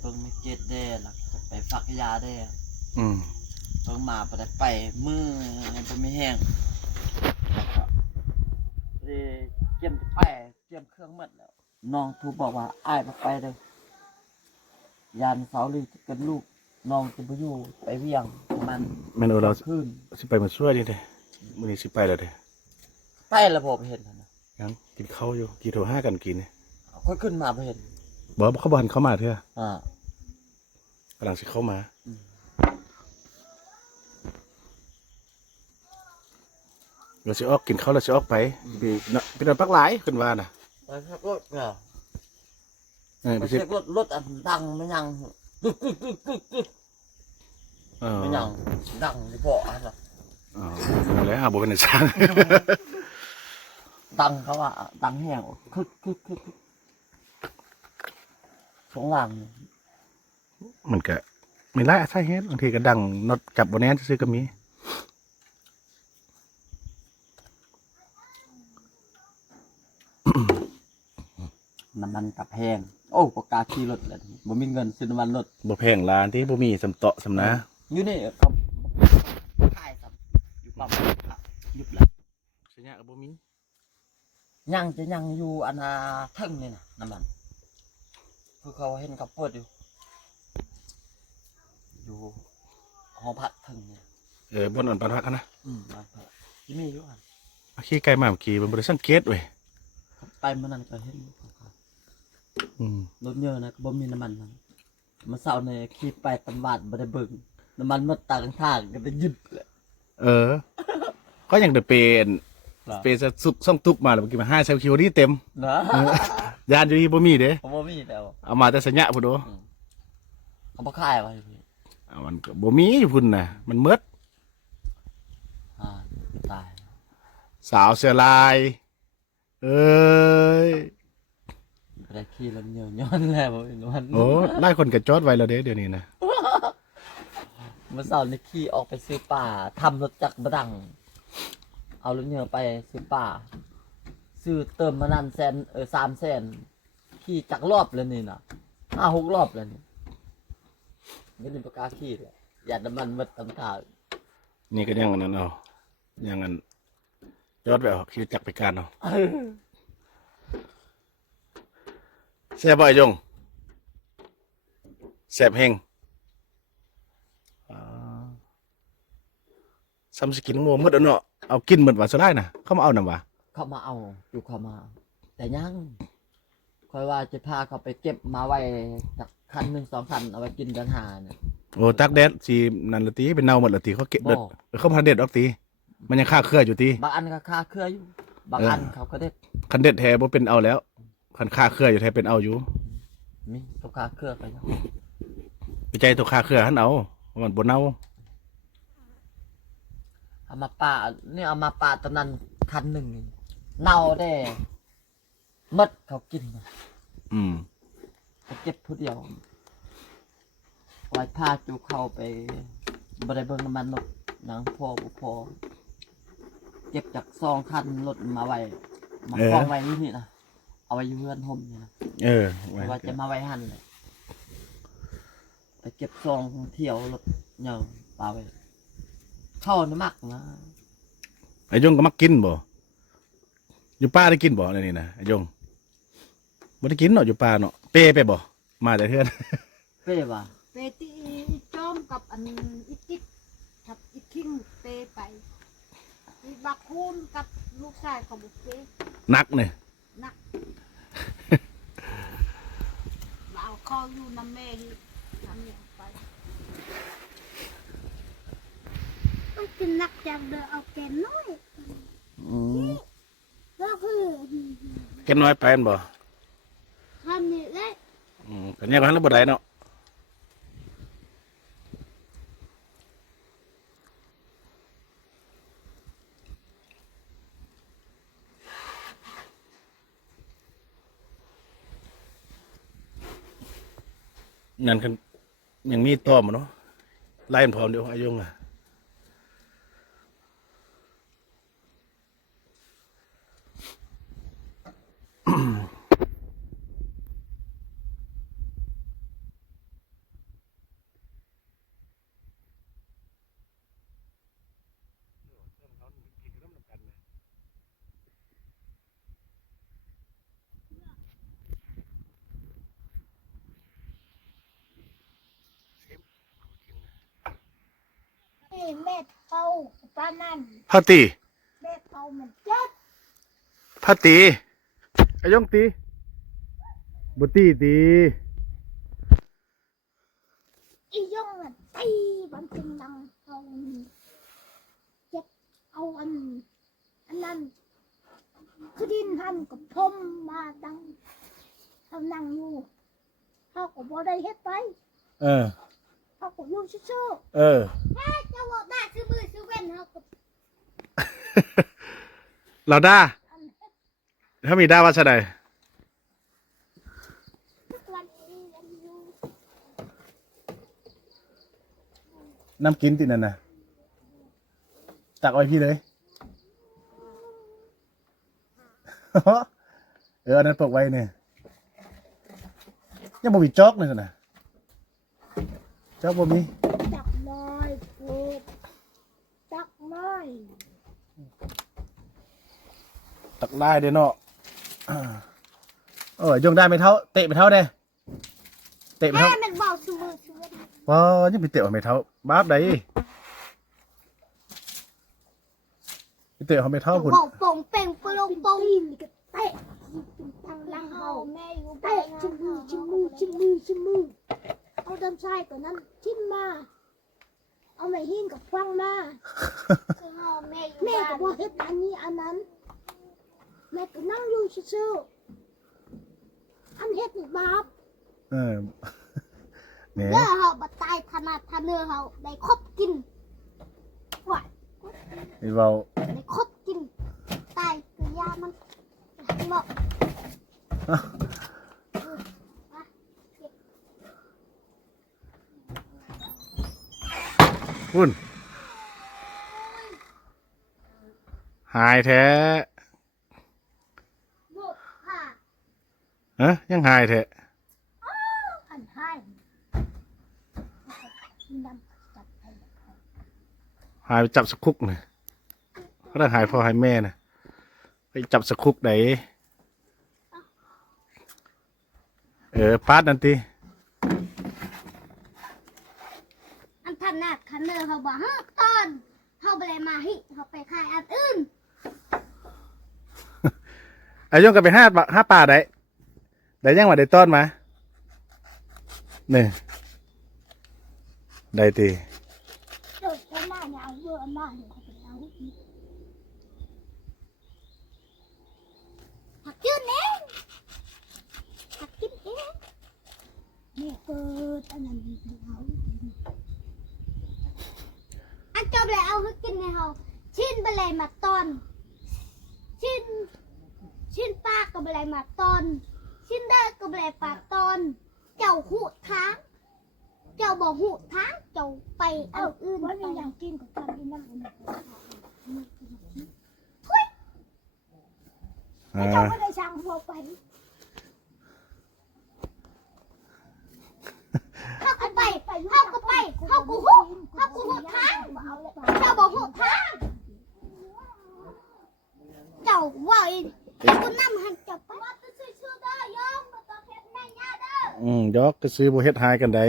เบิ่งไม่เก็ตได้หลักจะไปฝักยาได้อืมเบิ่งมาบ่ได้ไปมือบ่มีแห้งแล้วก็เลยเตรียมจะไปเตรียมเครื่องหมดแล้วน้องโทรบอกว่าอ้ายบ่ไปเด้อยานเสาร์ลีจะกันลูกน้องจะบ่อยู่ไปเวียงมันแม่นเราคืนสิไปมาช่วยนี่เด้มื้อนี้สิไปแล้วเด้ไปแล้วบ่เห็นนะยังกินข้าวอยู่กี่โทร5กันกินนี่ค่อยขึ้นมาบ่เห็นบ่เขาบ่ทันเข้ามาเด้อกำลังสิเข้ามาเราสิออกกินข้าวแล้วสิออกไปเป็นปักหลายเพิ่นว่าน่ะไปขับรถเหรอไปเช็ครถอันดังไม่ยังกึกไม่ยังดังที่บ่อ่ะล่ะอ๋อแล้วบ่เป็นช่าง ดังเขาว่าดังแห้งคึกสองหลังมันก็ไม่ได้ใช่เฮ็ดบางทีก็ดังน็อตจับบ่แน่นซื่อก็มีน้ำมันกับแห้งโอ้ประกาศขี่รถเลยบ่มีเงินซื้อน้ำมันรถบ่แพงร้านที่บ่มีสำเตาะสำนะอยู่นี่เขาขายซ้ำอยู่ปั๊มยุบแล้วสัญญาก็บ่มียังจะยังอยู่อันทึ่งนี่นะน้ำมันคือเขาเห็นเขาเปิดอยู่หอพักทึ่งนี่บนอ่อนปานพักนะบ้านพักที่มีอยู่อ่ะขี่ไกลมาเมื่อกี้มันบ่ได้สังเกตเว้ยไปเมื่อนั้นก็เห็นรถเยอะนะก็บ่มีน้ำมันมาเสาร์เนี่ยขี่ไปตำบาดบ่ได้เบิ่งน้ำมันหมดต่างทางก็ได้ยึดเลยก็ยังได้เป็นสุกซ่องตุกมาแล้วเมื่อกี้มา5 คิวนี่เต็มนะยานอยู่ที่บ่มีเด้บ่มีแล้วเอามาแต่สัญญาพุ่นโดเขาบ่ขายไว้พี่มันก็บ่มีอยู่พุ่นน่ะมันหมดตายสาวเสื้อลายบ่ได้ขี่รถเยอะย้อนแล้วมัน โอ้หลายคนก็จอดไว้แล้วเด้เดี๋ยวนี้นะเมื่อเช้านี่ขี่ออกไปซื้อป่าทำรถจักรบ่ดังเอารถเยอะไปซื้อป่าซื้อเติมมานาน300,000ขี่จักรรอบแล้วนี่น่ะ5-6 รอบแล้วนี่ไม่ได้ประกาศขี่เลยอย่าน้ำมันหมดตำทางนี่ก็ยังอันนั้นเอายังอันยอดไปเอาขี่จักรไปการเอาแซ่บบ่ไอ้ยงแซ่บเฮงซ้ำสกินงัวหมดแล้วเนาะเอากินหมดว่าซะได้น่ะเขามาเอานำว่าเขามาเอาอยู่เขามาแต่ยังค่อยว่าจะพาเขาไปเก็บมาไว้จากคัน1 2 คันเอาไว้กินกันหาเนี่ยโอ้ตักแดดสินั่นละติเป็นเน่าหมดละติเขาเก็บเด็ดเขาพันเด็ดออกติมันยังค่าเครืออยู่ติบางอันก็ค่าเครืออยู่บางอันเขาก็เด็ดคันเด็ดแท้บ่เป็นเอาแล้วคันค่าเครืออยู่แท้เป็นเอาอยู่มีตัวค่าเครือไปยังไปใจตัวค่าเครือหั่นเอามันบ่เน่าเอามาป่านี่เอามาป่าตอนนั้นคัน1เน่าได้หมดเขากินเขาเก็บผู้เดียวไว้พาจูเข้าไปบริเบิงน้ำมันรถหนังพอบุพอเก็บจาก2 คันรถมาไว้มากองไว้นี่นะเอาไว้อยู่เรือนห่มนี่นะว่าจะมาไว้หั่นเลยไปเก็บซองเที่ยวรถเงาปลาไว้เข้าน้ำมักนะไอ้ยงก็มักกินบ่อยู่ป่าได้กินบ่ในนี่นะไอ้ยงบ่ได้กินเนาะอยู่ป่าเนาะเป้ไปบ่มาแต่เทื่อนเป้บ่เปตีจอมกับอันอีกิ๊กกับอีคิงเปไปอีบักคูนกับลูกชายของบุฟเฟ่นักเนี่ยนักเอาคออยู่น้ำแม่ทำเนี่ยไปต้องกินนักจังเด้อเอาแกนน้อยก็คือแกน้อยไปอันบ่ทำนี่แหละกันเนี่ยก็หันบ่ได้เนาะนั่นคือยังมีต้อมเนาะไล่พร้อมเดี๋ยวอายุง ปานนั้น พ่อตี แม่เขามันเจ็บ พ่อตีไอ้ยงตีบ่ตีตี อียงมันตีมันเป็นดังเอาเจ็บเอาอันนั้นคือดินหันกับพรมมาดังเขานั่งอยู่เขาก็บ่ได้เฮ็ดไป เออ เขาก็อยู่ซื่อ เออ ๆถ้าจะบอกได้ซื้อมือซื้อเว้นเขาก็ เราได้ อันเฮ็ด ถ้ามีได้ว่าจะได้ ทุกวันนี้ยังอยู่ น้ำกินตินั่นนะตักไว้พี่เลย เอออันนั้นปกไว้เนี่ยยังบ่มีจอกเลยสินะจอกบ่มี จักน้อยปลูกจักน้อย ตักได้เด้อเนาะยงได้ไม่เท่าเตะไม่เท่าเด้เตะไม่ แม่ เท่า มันบอกซื้อมือซื้อเว้น ว้ายังไปเตะไม่เท่าบ้าบใดไปเตะเขาไม่เท่าคุณ บอกป่งเป่งปลงป่งนี่ก็เตะตั้งลังเฮาแม่อยู่เตะชิมมือเอาดำชายตัวนั้นชิมมาเอาไม่หินกับฟังมาแม่ก็บอกเฮ็ดอันนี้อันนั้นแม่ก็นั่งอยู่ซื่อๆอันเฮ็ดนี่บาป เออเนี่ย เด้อเฮาบ่ตายถนัดทะเนื้อเฮาได้ครบกินว่า ไอ้เบา ได้ครบกินตายคือยามันบอก คุณหายแท้ บอกค่ะ ฮะยังหายแท้ อันให้นำจับไป หายไปจับสคุกเลยเขาได้หายพ่อหายแม่นะไปจับสคุกไหนปาดนั่นตี อันถนัดคันเนอร์เขาบอกฮะตอนเขาไปเลยมาฮิเขาไปขายอันอื่น ไอ้ยงก็ไปห้าป่าได้ยังว่าได้ต้อนมาเนี่ยได้ตี เดี๋ยวจะมาเนี่ยเอาเบื่อมาเดี๋ยวเขาไปเอาอีกหักยืนเองหักกินเองเนี่ยเกิดอันนั้นเอาอันจบเลยเอาให้กินในเขาชิ้นไปเลยมาตอนชิ้นปลาก็ไปเลยมาตอนชิ้นเด้อก็ไปเลยปลาตอน เจ้าหูทาง เจ้าบอกหูทางเจ้าไปเอาอื่นไปอย่างกินกับการกินน้ำอุ่นเจ้าไม่ได้สั่งพอไปเขาก็ไปเขาก็ไปเขาก็หูทางเจ้าบอกหูทางเจ้าว่าเจ้าก็นำให้เจ้าไปว่าจะซื้อได้ยอมมาต่อเพชรแม่ย่าเด้อย อกก็ซื้อบ่เฮ็ดหายกันได้